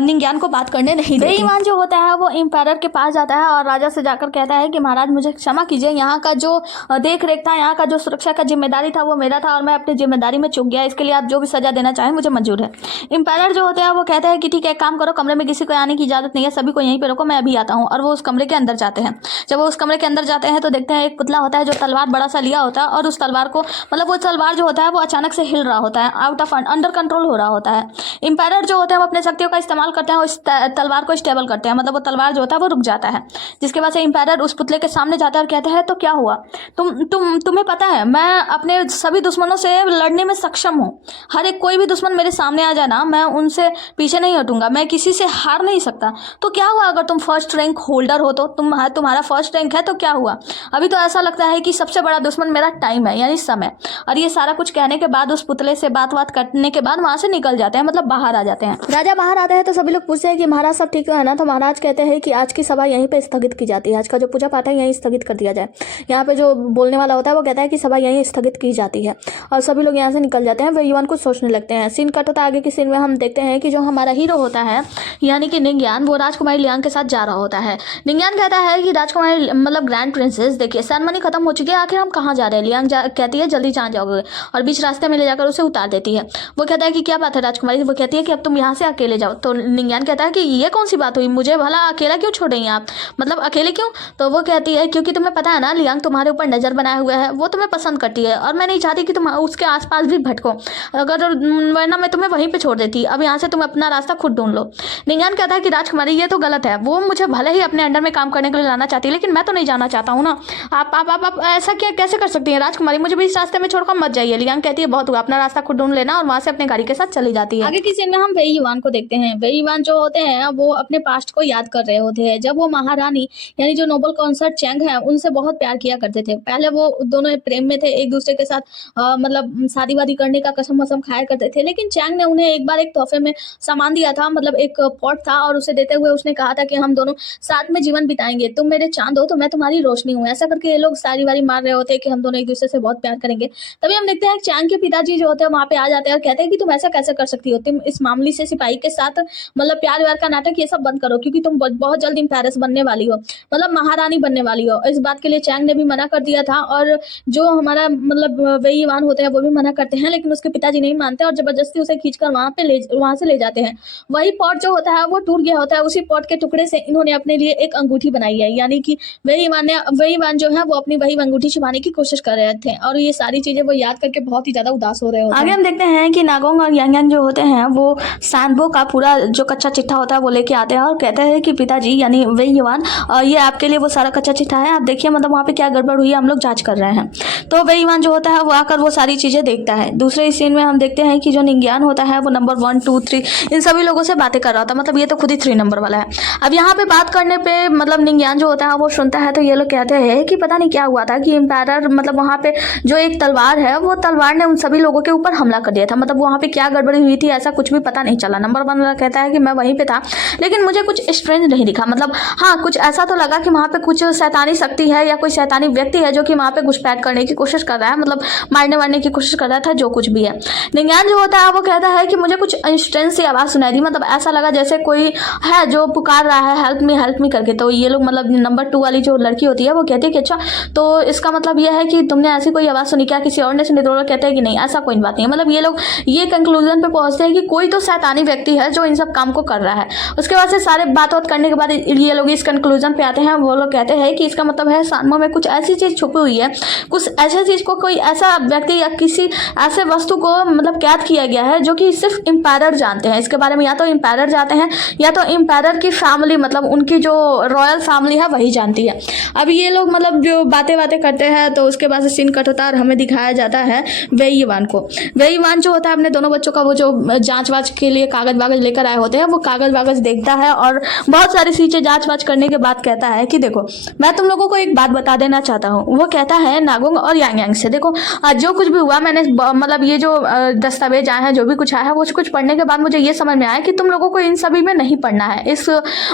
निंग्यान को बात करने नहीं देती। वेईवान जो होता है वो एम्पायर के पास जाता है और राजा से जाकर कहता है कि महाराज मुझे क्षमा कीजिए, यहाँ का जो देख रेख था, यहाँ का जो सुरक्षा का जिम्मेदारी था वो मेरा था और मैं अपनी जिम्मेदारी में चूक गया, इसके लिए आप जो भी सजा देना चाहें मुझे मंजूर है। एम्पायर जो होते हैं वो कहते हैं कि ठीक है एक काम करो, कमरे में किसी को आने की इजाजत नहीं है, सभी को यहीं पे रखो, मैं अभी आता हूँ। और वो उस कमरे के अंदर जाते हैं। जब वो उस कमरे के अंदर जाते हैं तो देखते हैं एक पुतला होता है जो तलवार बड़ा सा लिया होता है और उस तलवार को मतलब वो तलवार जो होता है वो अचानक से हिल रहा होता है, आउट ऑफ अंडर कंट्रोल हो रहा होता है। एम्पायर जो होते हैं वो अपने शक्तियों का इस्तेमाल करते हैं, उस तलवार को स्टेबल करते हैं, मतलब वो तलवार जो होता है वो रुक जाता है। जिसके बाद से एम्पायर उस पुतले के सामने जाता है और कहता है तो क्या हुआ, तुम्हें पता है मैं अपने सभी दुश्मनों से लड़ने में सक्षम हूँ, हर एक कोई भी दुश्मन मेरे सामने आ जाए ना मैं उनसे पीछे नहीं हटूंगा, मैं किसी से हार नहीं सकता। तो क्या हुआ अगर तुम फर्स्ट रैंक होल्डर हो, तो तुम्हारा फर्स्ट रैंक है तो क्या हुआ, अभी तो ऐसा लगता है कि सबसे बड़ा दुश्मन मेरा टाइम है यानी समय। और ये सारा कुछ कहने के बाद उस पुतले से बात करने के बाद वहां से निकल जाते हैं, मतलब बाहर आ जाते हैं। राजा बाहर आते हैं तो सभी लोग पूछते हैं कि महाराज सब ठीक है ना। तो महाराज कहते हैं कि आज की सभा यहीं पे स्थगित की जाती है, आज का जो पूजा पाठ है यहीं स्थगित कर दिया जाए। यहाँ पे जो बोलने वाला होता है वो कहता है कि सभा यहीं स्थगित की जाती है और सभी लोग यहाँ से निकल जाते हैं। वेईवान कुछ सोचने लगते हैं। सीन कट होता है, आगे की सीन में हम देखते हैं कि जो हमारा हीरो होता है यानी कि निंग्यान, वो राजकुमारी लियांग के साथ जा रहा होता है। निंग्यान कहता है कि राजकुमारी मतलब ग्रैंड प्रिंसेस देखिए सेरेमनी खत्म हो चुकी है, आखिर हम कहाँ जा रहे हैं। लियांग कहती है जल्दी जहाँ जाओगे और बीच रास्ते में ले जाकर उसे उतार देती है। वो कहता है कि क्या बात है राजकुमारी, वो कहती है कि अब तुम यहाँ से अकेले जाओ। तो निंग्यान कहता है कि ये कौन सी बात हुई, मुझे भला अकेला क्यों छोड़ रही हैं आप, मतलब अकेले क्यों। तो वो कहती है क्योंकि तुम्हें पता है ना लियांग तुम्हारे ऊपर नजर बनाए हुए है, वो तुम्हें पसंद करती है और मैं नहीं चाहती कि तुम उसके आसपास भी भटको, अगर वरना मैं तुम्हें वहीं पे छोड़ देती, अब यहाँ से तुम अपना रास्ता खुद ढूंढ लो। निंग्यान कहता है कि राजकुमारी ये तो गलत है, वो मुझे भले ही अपने अंडर में काम करने के लिए लाना चाहती है लेकिन मैं तो नहीं जाना चाहता हूँ ना। आप ऐसा क्या कैसे कर सकती हैं राजकुमारी, मुझे भी इस रास्ते में छोड़कर मत जाइए। लियांग कहती है बहुत हुआ, अपना रास्ता खुद ढूंढ लेना और वहां से अपने गाड़ी के साथ चली जाती है। आगे की सीन में हम वेईवान को देखते हैं। वेईवान जो होते हैं वो अपने पास्ट को याद कर रहे होते हैं, जब वो महारानी यानी जो नोबल कॉन्सर्ट चैंग है उनसे बहुत प्यार किया करते थे। पहले वो दोनों प्रेम में थे, एक दूसरे के साथ मतलब शादी वादी करने का कसम वसम खाया करते थे। लेकिन चैंग ने उन्हें एक बार एक तोहफे में सामान दिया था, मतलब एक पॉट था और उसे देते हुए उसने कहा था कि हम दोनों साथ में जीवन बिताएंगे, तुम मेरे चांद हो तो मैं तुम्हारी रोशनी हूँ। ऐसा करके ये लोग सारी वारी मार रहे होते हैं कि हम दोनों एक दूसरे से बहुत प्यार करेंगे। तभी हम देखते हैं चैंग के पिताजी जो होते हैं वहां पे आ जाते हैं और कहते हैं कि तुम ऐसा कैसे कैसे कर सकती हो, तुम इस मामूली से सिपाही के साथ मतलब प्यार व्यार का नाटक ये सब बंद करो, क्योंकि तुम बहुत जल्द एम्पायरस बनने वाली हो, मतलब महारानी बनने वाली हो। इस बात के लिए चैंग ने भी मना कर दिया था, और जो हमारा मतलब वेई युआन होते हैं वो भी मना करते हैं, लेकिन उसके पिताजी नहीं मानते और जबरदस्ती उसे खींचकर वहां से ले जाते हैं। वही पॉट जो होता है वो टूट गया होता है, उसी पॉट के टुकड़े से इन्होंने अपने लिए एक अंगूठी बनाई है, यानी कि वेई युआन जो है वो अपनी वही अंगूठी छुपाने की कोशिश कर रहे थे, और ये सारी चीजें वो याद करके बहुत ही ज्यादा उदास हो रहे होते हैं। आगे हम देखते हैं कि नागोंग और यांग जो होते हैं वो सैनबो का पूरा जो कच्चा चिट्ठा होता है वो लेके आते हैं और कहते हैं कि पिताजी यानी वेई युआन, ये आपके लिए वो सारा कच्चा चिट्ठा है, आप देखिए मतलब वहाँ पे क्या गड़बड़ हुई है, हम लोग जांच कर रहे हैं। तो वेई युआन जो होता है वो आकर वो सारी चीजें देखता है। दूसरे सीन में हम देखते हैं कि जो निंगियान होता है वो नंबर 1 2 3 इन सभी लोगों से बातें कर रहा था, मतलब ये तो खुद ही 3 नंबर वाला है। अब यहाँ पे बात करने पे मतलब निंगियान जो होता है वो सुनता है, तो ये लोग कहते हैं कि पता नहीं क्या हुआ था कि एम्पायर मतलब वहाँ पे जो एक तलवार है वो तलवार ने उन सभी लोगों के ऊपर हमला कर दिया था, मतलब वहाँ पे क्या गड़बड़ी हुई थी ऐसा कुछ भी पता नहीं चला। नंबर 1 वाला कहता है कि मैं वहीं पे था, लेकिन मुझे कुछ स्ट्रेंज नहीं दिखा, मतलब हाँ कुछ ऐसा तो लगा कि वहाँ पे कुछ शैतानी शक्ति है या कोई शैतानी व्यक्ति है जो कि वहाँ पे घुसपैठ करने की कोशिश कर रहा है, मतलब मारने वारने की कोशिश कर रहा था, जो कुछ भी है। निंगियान जो होता है वो कहता है कि मुझे कुछ स्ट्रेंज सी आवाज़ सुनाई दी, मतलब ऐसा लगा जैसे कोई है जो पुकार रहा है हेल्प मी करके। तो ये लोग मतलब नंबर 2 वाली जो लड़की होती है वो कहती है कि अच्छा तो इसका मतलब ये है कि तुमने ऐसी कोई आवाज़ सुनी क्या, किसी और ने सुनी? तो लोग कहते हैं कि नहीं ऐसा कोई बात नहीं है, मतलब ये लोग ये कंक्लूजन पे पहुंचते हैं कि कोई तो शैतानी व्यक्ति है जो इन सब काम को कर रहा है। उसके बाद से सारे बात करने के बाद ये लोग इस कंक्लूजन पे आते हैं, वो लोग कहते हैं कि इसका मतलब है सानमो में कुछ ऐसी चीज़ छुपी हुई है, कुछ ऐसी चीज़ को कोई ऐसा व्यक्ति या किसी ऐसे वस्तु को मतलब कैद किया गया है जो कि सिर्फ एम्पायर जानते हैं। इसके बारे में या तो एम्पायर जानते हैं या तो एम्पायर की फैमिली मतलब उनकी जो रॉयल फैमिली है वही जानती है। अब ये लोग मतलब जो बातें करते हैं, तो उसके बाद से सीन कट होता है और हमें दिखाया जाता है वेई युआन को। वेई युआन जो होता है अपने दोनों बच्चों का वो जो जांच वाच के लिए कागज वागज लेकर आए होते हैं, वो कागज वागज देखता है और बहुत सारी चीज़ें जांच वाच करने के बाद कहता है कि देखो मैं तुम लोगों को एक बात बता देना चाहता हूँ। वो कहता है नागोंग और यांग से, देखो जो कुछ भी हुआ मैंने मतलब ये जो दस्तावेज आए हैं जो भी कुछ आया है वो कुछ पढ़ने के बाद मुझे ये समझ में आया कि तुम लोगों को इन सभी में नहीं पढ़ना है। इस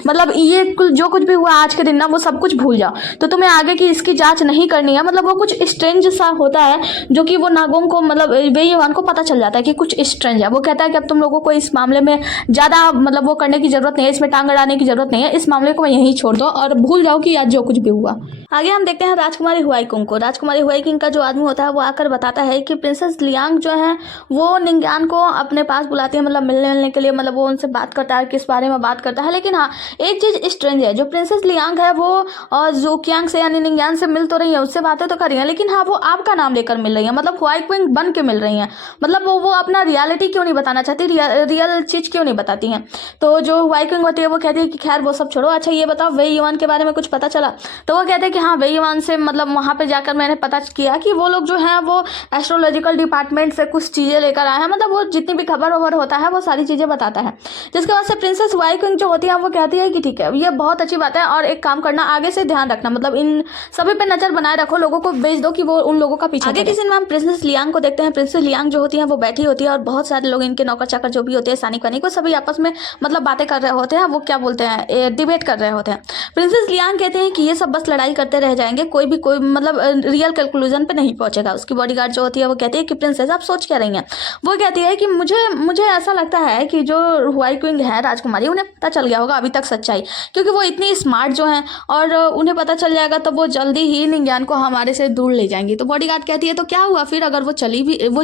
मतलब ये जो कुछ भी हुआ आज के दिन ना वो सब कुछ भूल जाओ, तो तुम्हें आगे की इसकी जांच नहीं करनी है। मतलब वो कुछ स्ट्रेंज सा होता है जो कि वो नागोंग को मतलब वेई युआन को पता चल जाता है कि कुछ स्ट्रेंज है। वो कहता है कि अब तुम लोगों को इस मामले में ज़्यादा मतलब वो करने की जरूरत नहीं है, इसमें टांग अड़ाने की जरूरत नहीं है, इस मामले को मैं यहीं छोड़ दो और भूल जाओ कि आज जो कुछ भी हुआ। आगे हम देखते हैं राजकुमारी हुआईकुंग को। राजकुमारी हुआईकुंग का जो आदमी होता है वो आकर बताता है कि प्रिंसेस लियांग जो है वो निंगियान को अपने पास बुलाती है, मतलब मिलने के लिए, मतलब वो उनसे बात करता है, किस बारे में बात करता है। लेकिन हाँ एक चीज़ स्ट्रेंज है, जो प्रिंसेस लियांग है वो ज़ोकियांग से यानी निंगियान से मिल तो रही है, उससे बातें तो कर रही है, लेकिन हाँ वो आपका नाम लेकर मिल रही है, मतलब हुआईकुंग बन के मिल रही हैं। मतलब वो अपना रियलिटी क्यों नहीं बताना चाहती, रियल चीज़ क्यों नहीं बताती हैं। तो जो हुआईकुंग होती है वो कहती है कि खैर वो सब छोड़ो, अच्छा ये बताओ वेई युआन के बारे में कुछ पता चला? तो वो कहते हैं कि हाँ वेई युआन से मतलब वहाँ पे जाकर मैंने पता किया कि वो लोग जो हैं वो एस्ट्रोलॉजिकल डिपार्टमेंट से कुछ चीज़ें लेकर आए हैं, मतलब वो जितनी भी खबर होता है वो सारी चीज़ें बताता है। जिसके बाद से प्रिंसेस हुआईकुंग जो होती है वो कहती है कि ठीक है ये बहुत अच्छी बात है, और एक काम करना आगे से ध्यान रखना, मतलब इन सभी पे नजर बनाए रखो, लोगों को भेज दो कि वो उन लोगों का पीछा। आगे किसी में हम प्रिंसेस लियांग को देखते हैं। प्रिंसेस लियांग जो होती है वो बैठी होती है और बहुत सारे लोग इनके नौकर चाकर जो भी होते हैं सानिक वानिक, वो सभी आपस में मतलब बातें कर रहे होते हैं, वो क्या बोलते हैं डिबेट कर रहे होते हैं। प्रिंसेस लियांग कहते हैं कि ये सब बस लड़ाई करते रह जाएंगे, कोई मतलब रियल कंक्लूजन पे नहीं पहुंचेगा। उसकी बॉडीगार्ड जो होती है वो कहती है कि प्रिंसेस आप सोच क्या रही हैं? वो कहती है कि मुझे ऐसा लगता है कि जो हुआईकुंग है राजकुमारी, उन्हें पता चल गया होगा अभी तक सच्चाई, क्योंकि वो इतनी स्मार्ट जो हैं और उन्हें पता चल जाएगा तो वो जल्दी ही निंगियान को हमारे से दूर ले जाएंगी। तो बॉडीगार्ड कहती है तो क्या हुआ फिर, अगर वो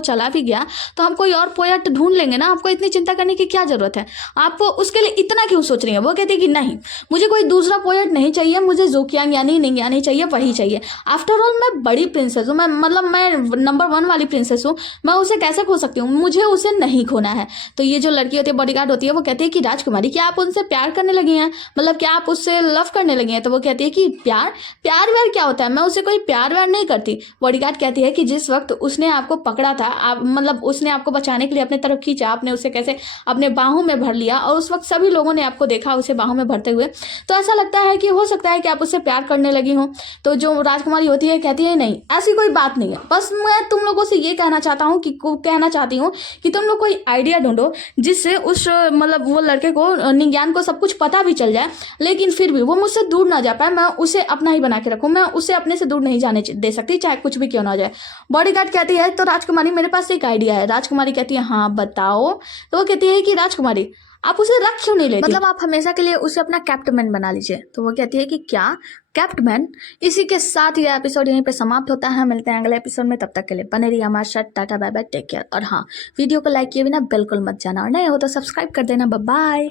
चला भी गया तो हम कोई और पोएट ढूंढ लेंगे ना, आपको इतनी चिंता करने की क्या जरूरत है, आप उसके लिए इतना क्यों सोच रही है? वो कहती है कि नहीं मुझे कोई दूसरा पोएट नहीं चाहिए, मुझे ज़ोकियांग यानी निंगियान ही चाहिए, वही चाहिए। आफ्टर ऑल मैं बड़ी प्रिंसेस हूँ, मैं नंबर 1 वाली प्रिंसेस हूँ, मैं उसे कैसे खो सकती हूँ, मुझे उसे नहीं खोना है। तो ये जो लड़की होती है बॉडीगार्ड होती है वो कहती है कि राजकुमारी क्या आप उनसे प्यार करने लगी हैं, मतलब क्या आप उससे लव करने लगी हैं? तो वो कहती है कि प्यार व्यार क्या होता है, मैं उसे कोई प्यार व्यार नहीं करती। बॉडीगार्ड कहती है कि जिस वक्त उसने आपको पकड़ा था, आप मतलब उसने आपको बचाने के लिए अपने तरफ खींचा, आपने उसे कैसे अपने बाहों में भर लिया और उस वक्त सभी लोगों ने आपको देखा उसे बाहों में भरते हुए, तो ऐसा लगता है कि हो सकता है कि आप उससे प्यार करने लगी हो। तो जो राजकुमारी होती है कहती है नहीं ऐसी कोई बात नहीं है, बस मैं तुम लोगों से ये कहना चाहती हूँ कि तुम लोग कोई आइडिया ढूंढो जिससे उस मतलब वो लड़के को निंगियान को सब कुछ पता भी चल जाए, लेकिन फिर भी वो मुझसे दूर ना जा पाए, मैं उसे अपना ही बना के रखूँ, मैं उसे अपने से दूर नहीं जाने दे सकती चाहे कुछ भी क्यों ना हो जाए। बॉडीगार्ड कहती है तो राजकुमारी मेरे पास एक आइडिया है। राजकुमारी कहती है हाँ हाँ बताओ। तो वो कहती है कि राजकुमारी आप उसे रख क्यों नहीं लेती, मतलब आप हमेशा के लिए उसे अपना कैप्टमैन बना लीजिए। तो वो कहती है कि क्या कैप्टमैन। इसी के साथ ये एपिसोड यहीं पे समाप्त होता है। मिलते हैं अगले एपिसोड में, तब तक के लिए बने रहिए हमारे साथ। टाटा बाय बाय, टेक केयर। और हाँ, वीडियो को लाइक किए बिना बिल्कुल मत जाना, और नए हो तो सब्सक्राइब कर देना। Bye bye.